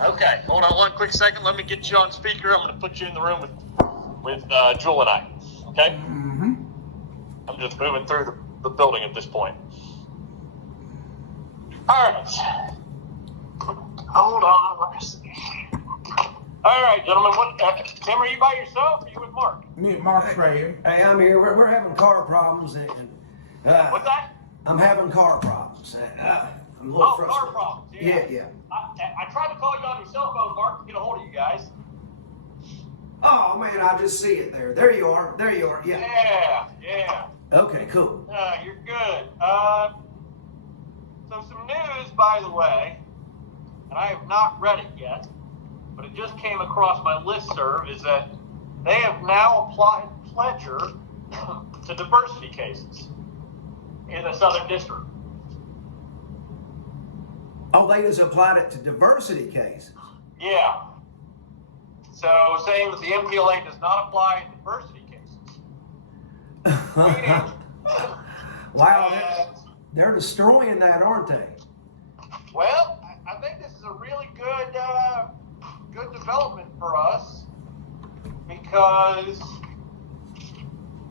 Okay, hold on one quick second. Let me get you on speaker. I'm going to put you in the room with Jewel and I. Okay? Mm-hmm. I'm just moving through the building at this point. All right. Hold on. Let me see. All right, gentlemen. Tim, are you by yourself or are you with Mark? Me and Mark's right here. Hey, I'm here. We're having car problems. What's that? I'm having car problems. I'm a little frustrated. Car problems. Yeah. I tried to call you on your cell phone, Mark, to get a hold of you guys. Oh, man, I just see it there. There you are. Yeah. Okay, cool. You're good. So some news, by the way, and I have not read it yet, but it just came across my listserv, is that they have now applied pledger to diversity cases in the Southern District. Oh, they just applied it to diversity case. Yeah. So saying that the MPLA does not apply in diversity cases. Wow, they're destroying that, aren't they? Well, I think this is a really good development for us because,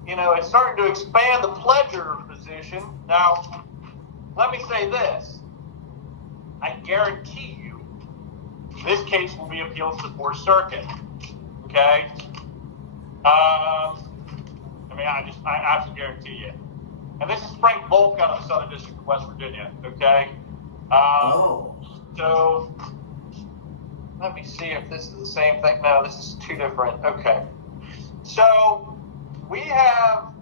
it's starting to expand the pledger position. Now, let me say this. I guarantee you this case will be appealed to the 4th Circuit. Okay? I absolutely guarantee you. And this is Frank Volk out of the Southern District of West Virginia. Okay? So, let me see if this is the same thing. No, this is two different. Okay. So, we have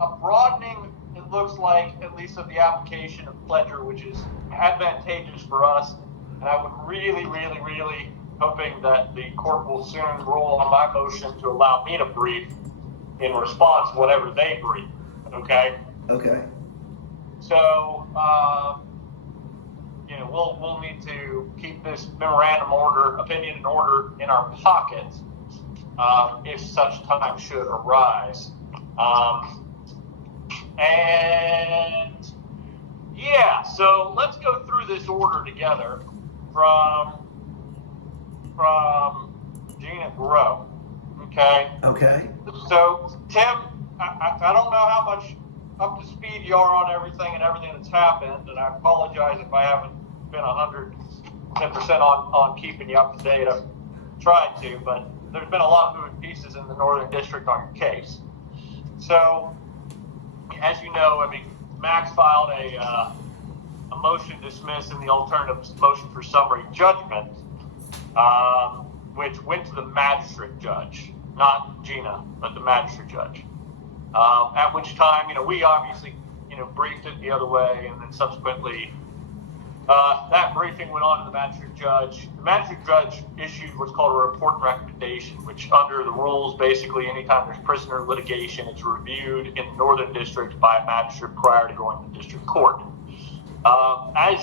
a broadening, it looks like, at least of the application of pledger, which is advantageous for us. And I would really, really, really hoping that the court will soon rule on my motion to allow me to brief in response to whatever they brief. Okay? Okay. So, we'll need to keep this opinion in order in our pocket if such time should arise. So let's go through this order together from Gina Grow. Okay? Okay. So, Tim, I don't know how much up to speed you are on everything that's happened, and I apologize if I haven't been 110% on keeping you up to date. I've tried to, but there's been a lot of moving pieces in the Northern District on your case. So, as you know, Max filed a motion to dismiss in the alternative motion for summary judgment, which went to the magistrate judge, not Gina, but the magistrate judge. At which time, we obviously, briefed it the other way, and then subsequently, that briefing went on to the magistrate judge. The magistrate judge issued what's called a report and recommendation, which under the rules, basically, anytime there's prisoner litigation, it's reviewed in the Northern District by a magistrate prior to going to district court. As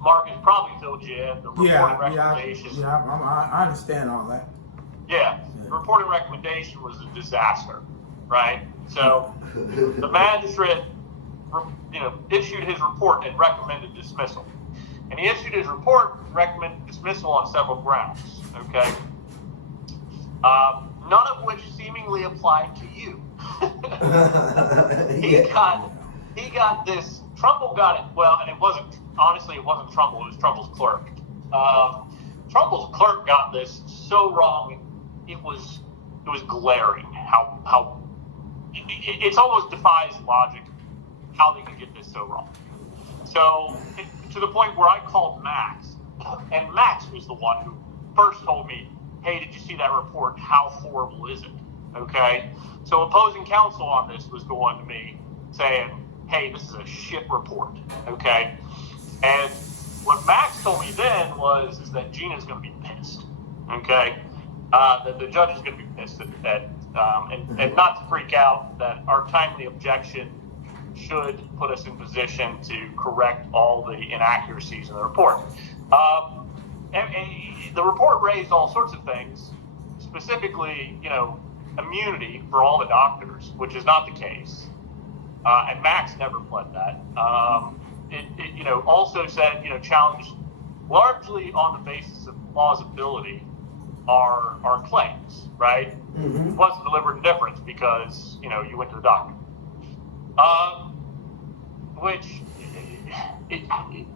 Mark has probably filled you in, the report and recommendation. I understand all that. Yeah, the report and recommendation was a disaster, right? So the magistrate, issued his report and recommended dismissal. And he issued his report and recommended dismissal on several grounds, okay? None of which seemingly applied to you. He got this, Trumbull got it, well, and it wasn't Trumbull, it was Trumbull's clerk. Trumbull's clerk got this so wrong, it was glaring how it almost defies logic how they could get this so wrong. So, to the point where I called Max, and Max was the one who first told me, hey, did you see that report? How horrible is it? Okay? So opposing counsel on this was going to me saying, hey, this is a shit report. Okay? And what Max told me then is that Gina's going to be pissed. Okay? That the judge is going to be pissed and not to freak out, that our timely objection should put us in position to correct all the inaccuracies in the report. And the report raised all sorts of things, specifically, immunity for all the doctors, which is not the case. And Max never pled that. It also said, challenged largely on the basis of plausibility are claims, right? Mm-hmm. It wasn't deliberate indifference because, you went to the doctor. Which it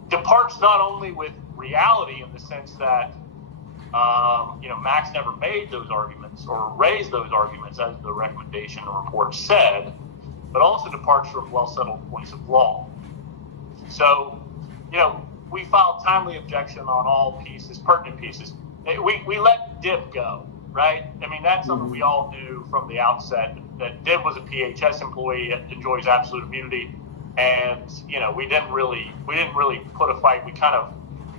departs not only with reality in the sense that, Max never made those arguments or raised those arguments as the recommendation or report said, but also departs from well-settled points of law. So, we filed timely objection on all pieces, pertinent pieces. We let Dib go, right? I mean, that's something we all knew from the outset, that Dib was a PHS employee, enjoys absolute immunity, and we didn't really put a fight. We kind of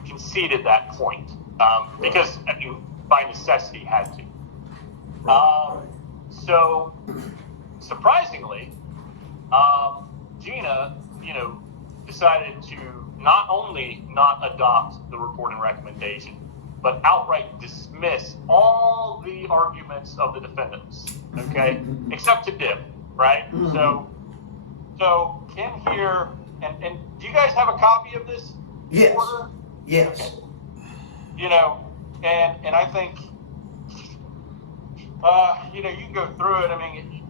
conceded that point because by necessity had to. So surprisingly, Gina, decided to not only not adopt the report and recommendation, but outright dismiss all the arguments of the defendants, okay, except to Dib, right? So Kim here, and do you guys have a copy of this order? Yes. Okay. And I think, you can go through it. I mean,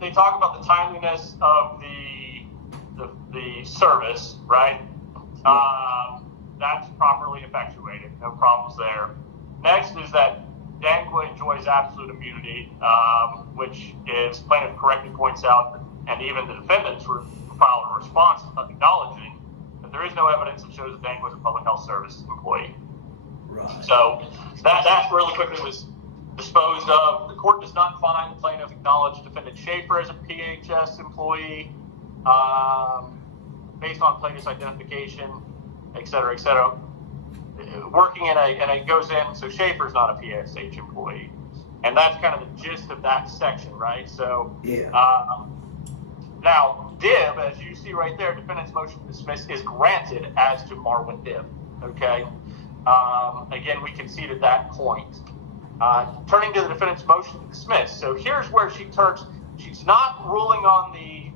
they talk about the timeliness of the service, right? That's properly effectuated. No problems there. Next is that Dangwa enjoys absolute immunity, which is plaintiff correctly points out, and even the defendants filed a response acknowledging that there is no evidence that shows that Dangwa is a public health service employee. Right. So that really quickly was disposed of. The court does not find the plaintiff acknowledged defendant Schaefer as a PHS employee based on plaintiff's identification, et cetera, working and it goes in, so Schaefer's not a PSH employee. And that's kind of the gist of that section, right? So, now, Dib, as you see right there, defendant's motion to dismiss is granted as to Marwin Dib, okay? Again, we conceded that point. Turning to the defendant's motion to dismiss. So here's where she turns. She's not ruling on the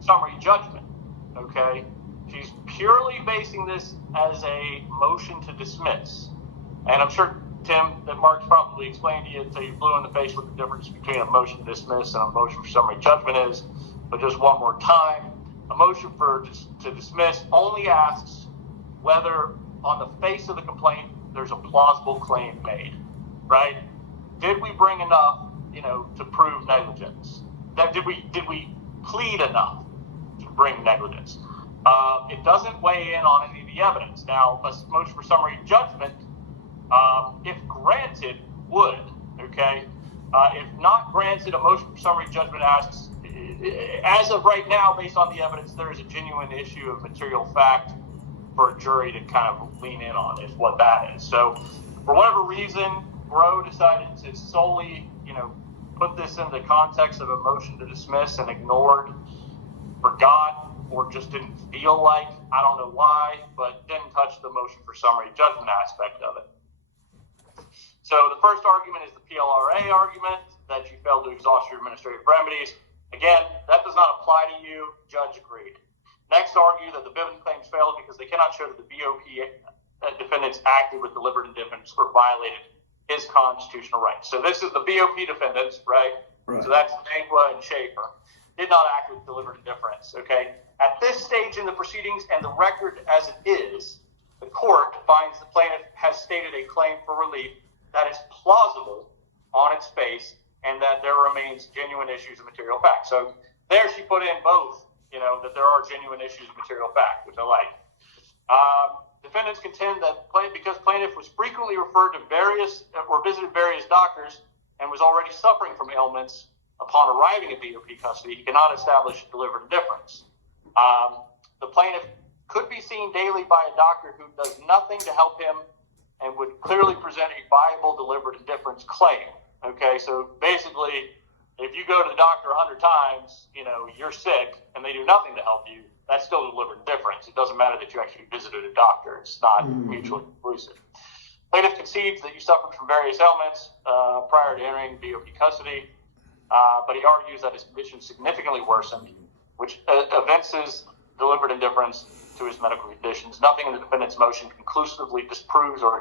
summary judgment, okay? She's purely basing this as a motion to dismiss. And I'm sure, Tim, that Mark's probably explained to you until you blew in the face what the difference between a motion to dismiss and a motion for summary judgment is. But just one more time, a motion to dismiss only asks whether on the face of the complaint there's a plausible claim made, right? Did we bring enough, to prove negligence? Did we plead enough to bring negligence? It doesn't weigh in on any of the evidence. Now, a motion for summary judgment, if granted, would, okay? If not granted, a motion for summary judgment asks, as of right now, based on the evidence, there is a genuine issue of material fact for a jury to kind of lean in on, is what that is. So, for whatever reason, Bro decided to solely, put this in the context of a motion to dismiss and ignored, forgot, or just didn't feel like, I don't know why, but didn't touch the motion for summary judgment aspect of it. So the first argument is the PLRA argument, that you failed to exhaust your administrative remedies. Again, that does not apply to you. Judge agreed. Next, argue that the Bivens claims failed because they cannot show that the BOP defendants acted with deliberate indifference or violated his constitutional rights. So this is the BOP defendants, right? So that's Dangwa and Schaefer. Did not act with deliberate indifference, okay? At this stage in the proceedings and the record as it is, the court finds the plaintiff has stated a claim for relief that is plausible on its face and that there remains genuine issues of material fact. So there she put in both, that there are genuine issues of material fact, which I like. Defendants contend that because plaintiff was frequently referred to various or visited various doctors and was already suffering from ailments upon arriving at BOP custody, he cannot establish deliberate indifference. The plaintiff could be seen daily by a doctor who does nothing to help him and would clearly present a viable deliberate indifference claim. Okay, so basically, if you go to the doctor 100 times, you're sick and they do nothing to help you, that's still deliberate indifference. It doesn't matter that you actually visited a doctor. It's not mutually exclusive. Plaintiff concedes that you suffered from various ailments prior to entering BOP custody, but he argues that his condition significantly worsened, which evinces deliberate indifference to his medical conditions. Nothing in the defendant's motion conclusively disproves or